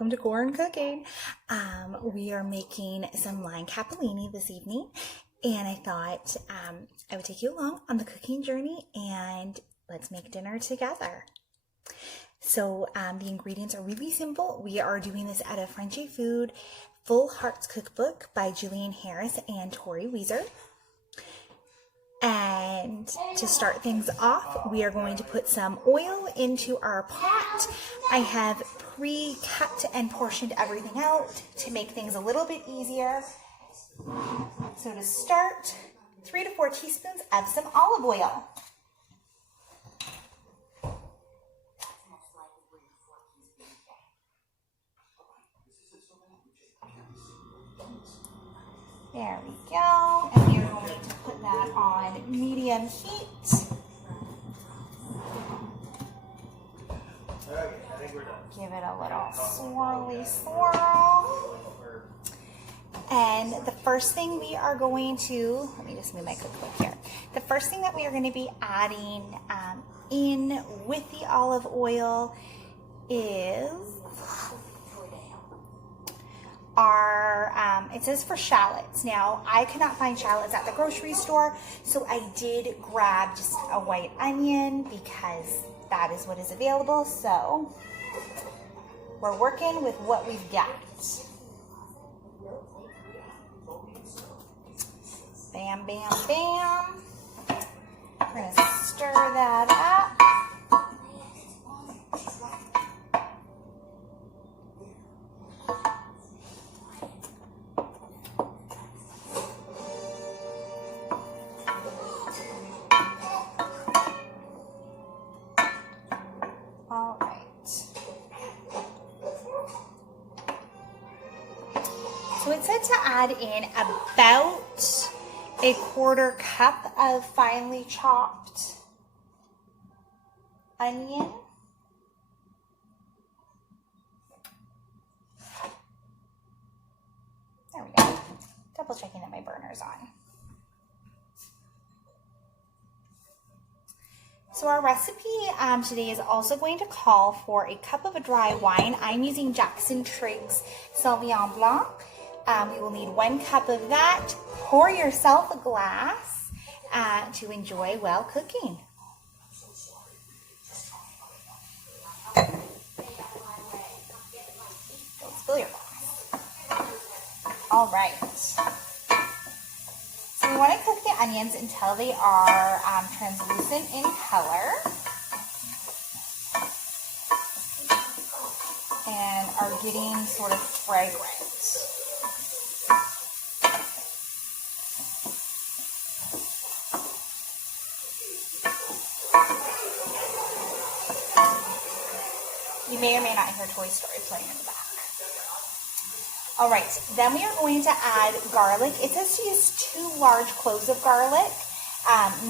welcome to Corn Cooking. We are making some line capellini this evening, and I thought I would take you along on the cooking journey and let's make dinner together. So the ingredients are really simple. We are doing this out of Frenchy Food Full Hearts Cookbook by Julian Harris and Tori Weiser. And to start things off, we are going to put some oil into our pot. I have pre-cut and portioned everything out to make things a little bit easier. So to start, 3 to 4 teaspoons of some olive oil. There we go, and we are going to put that on medium heat. Give it a little swirly swirl. And the first thing we are going to, let me just move my cookbook here. The first thing that we are going to be adding in with the olive oil is our, it says for shallots. Now, I could not find shallots at the grocery store, so I did grab just a white onion because that is what is available. So we're working with what we've got. Bam, bam, bam. We're gonna stir that up. All right. So it said to add in about a 1/4 cup of finely chopped onion. There we go. Double checking that my burner's on. So our recipe today is also going to call for a cup of a dry wine. I'm using Jackson Triggs Sauvignon Blanc. We will need 1 cup of that. Pour yourself a glass to enjoy while cooking. Don't spill your glass. All right. So we want to cook the onions until they are translucent in color and are getting sort of fragrant. You may or may not hear Toy Story playing in the back. All right, then we are going to add garlic. It says to use 2 large cloves of garlic,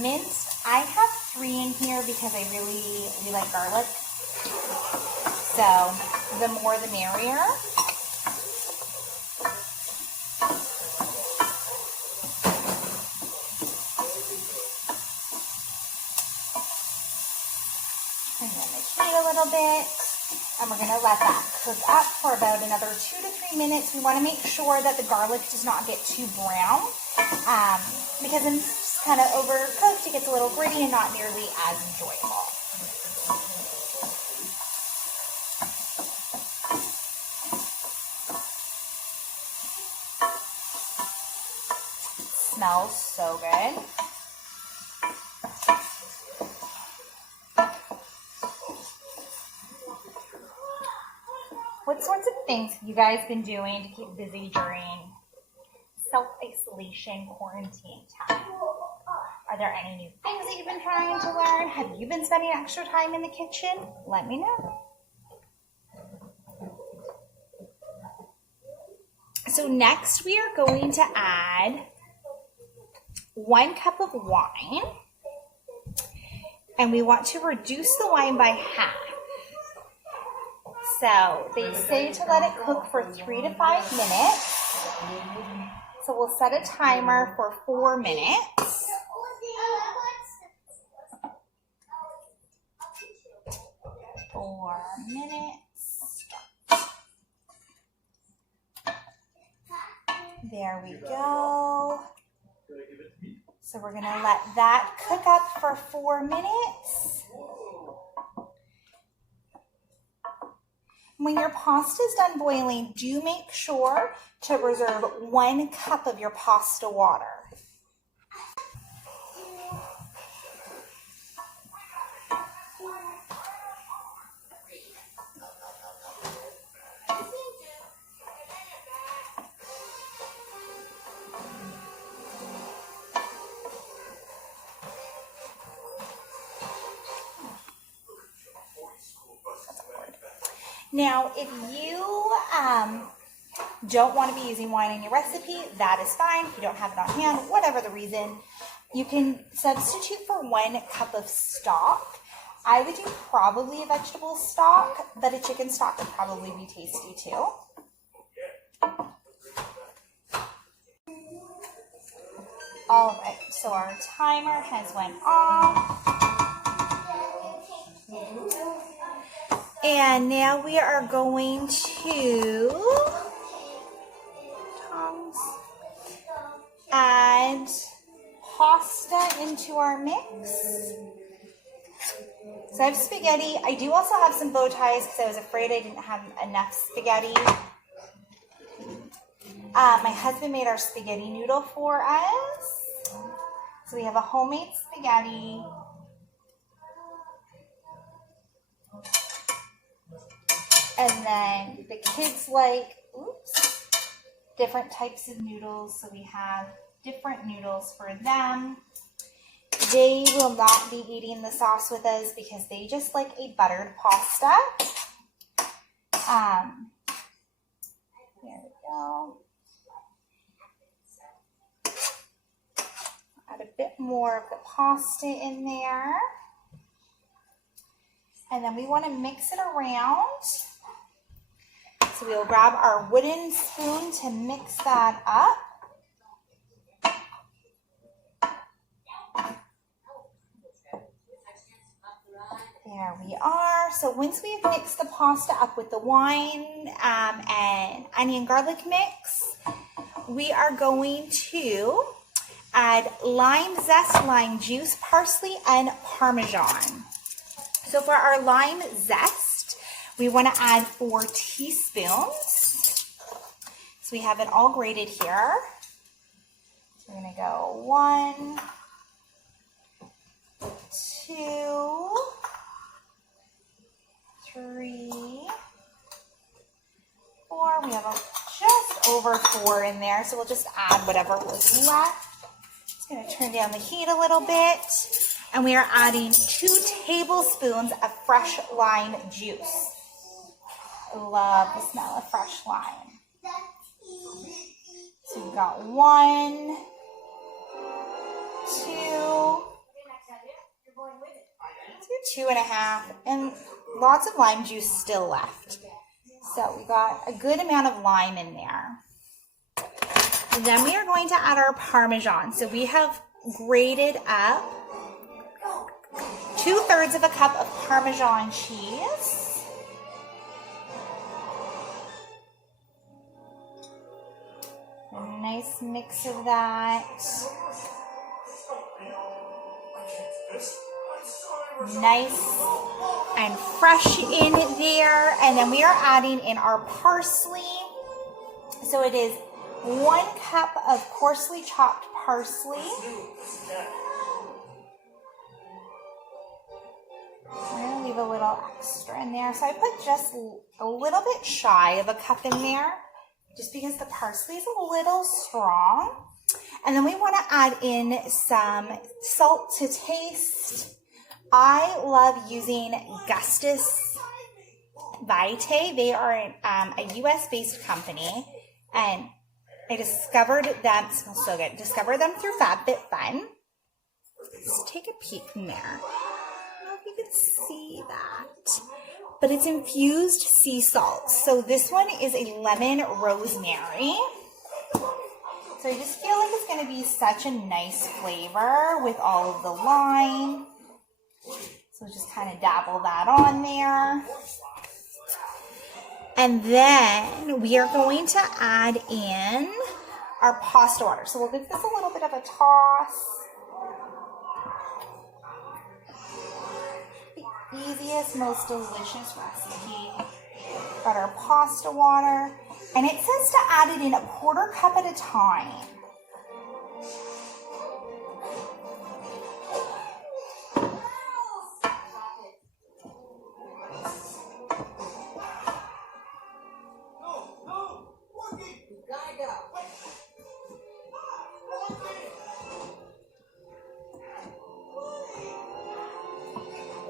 minced. I have 3 in here because I really like garlic. So the more the merrier. And then the heat a little bit. And we're going to let that cook up for about another 2 to 3 minutes. We want to make sure that the garlic does not get too brown because then it's kind of overcooked. It gets a little gritty and not nearly as enjoyable. Smells so good. What sorts of things have you guys been doing to keep busy during self-isolation quarantine time? Are there any new things that you've been trying to learn? Have you been spending extra time in the kitchen? Let me know. So next we are going to add 1 cup of wine, and we want to reduce the wine by half. So they say to let it cook for 3 to 5 minutes. So we'll set a timer for 4 minutes. 4 minutes. There we go. So we're going to let that cook up for 4 minutes. When your pasta is done boiling, do make sure to reserve 1 cup of your pasta water. Now, if you don't want to be using wine in your recipe, that is fine. If you don't have it on hand, whatever the reason, you can substitute for 1 cup of stock. I would do probably a vegetable stock, but a chicken stock would probably be tasty too. All right, so our timer has went off. And now we are going to add pasta into our mix. So I have spaghetti. I do also have some bow ties because I was afraid I didn't have enough spaghetti. My husband made our spaghetti noodle for us. So we have a homemade spaghetti. And then the kids like, different types of noodles. So we have different noodles for them. They will not be eating the sauce with us because they just like a buttered pasta. There we go. Add a bit more of the pasta in there. And then we want to mix it around. So we'll grab our wooden spoon to mix that up. There we are. So once we've mixed the pasta up with the wine and onion garlic mix, we are going to add lime zest, lime juice, parsley, and Parmesan. So for our lime zest, we want to add 4 teaspoons. So we have it all grated here. So we're going to go 1, 2, 3, 4. We have just over 4 in there, so we'll just add whatever was left. Just going to turn down the heat a little bit. And we are adding 2 tablespoons of fresh lime juice. I love the smell of fresh lime. So we've got 1, 2, 2.5, and lots of lime juice still left. So we got a good amount of lime in there. And then we are going to add our Parmesan. So we have grated up 2/3 of a cup of Parmesan cheese. A nice mix of that. Nice and fresh in there. And then we are adding in our parsley. So it is 1 cup of coarsely chopped parsley. We're going to leave a little extra in there. So I put just a little bit shy of a cup in there, just because the parsley is a little strong. And then we want to add in some salt to taste. I love using Gustus Vitae. They are a US-based company, and I discovered them, it smells so good, discovered them through FabFitFun. Let's take a peek in there. I don't know if you can see that, but it's infused sea salt. So this one is a lemon rosemary. So I just feel like it's going to be such a nice flavor with all of the lime. So just kind of dabble that on there. And then we are going to add in our pasta water. So we'll give this a little bit of a toss. The easiest, most delicious recipe. Got our pasta water. And it says to add it in a quarter cup at a time.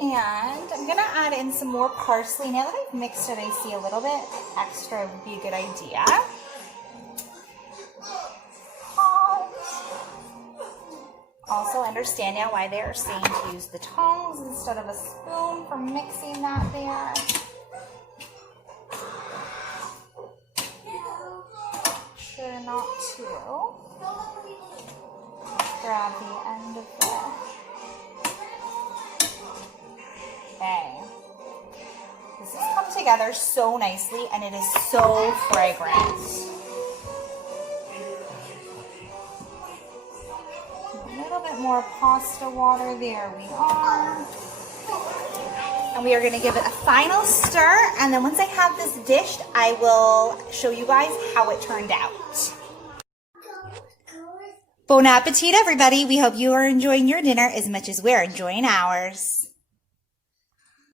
And I'm gonna add in some more parsley. Now that I've mixed it, I see a little bit extra would be a good idea. Hot. Also understand now why they are saying to use the tongs instead of a spoon for mixing that there. Sure not to grab the end of the. Okay. This has come together so nicely and it is so fragrant. A little bit more pasta water, there we are. And we are gonna give it a final stir, and then once I have this dished, I will show you guys how it turned out. Bon appetit, everybody. We hope you are enjoying your dinner as much as we're enjoying ours.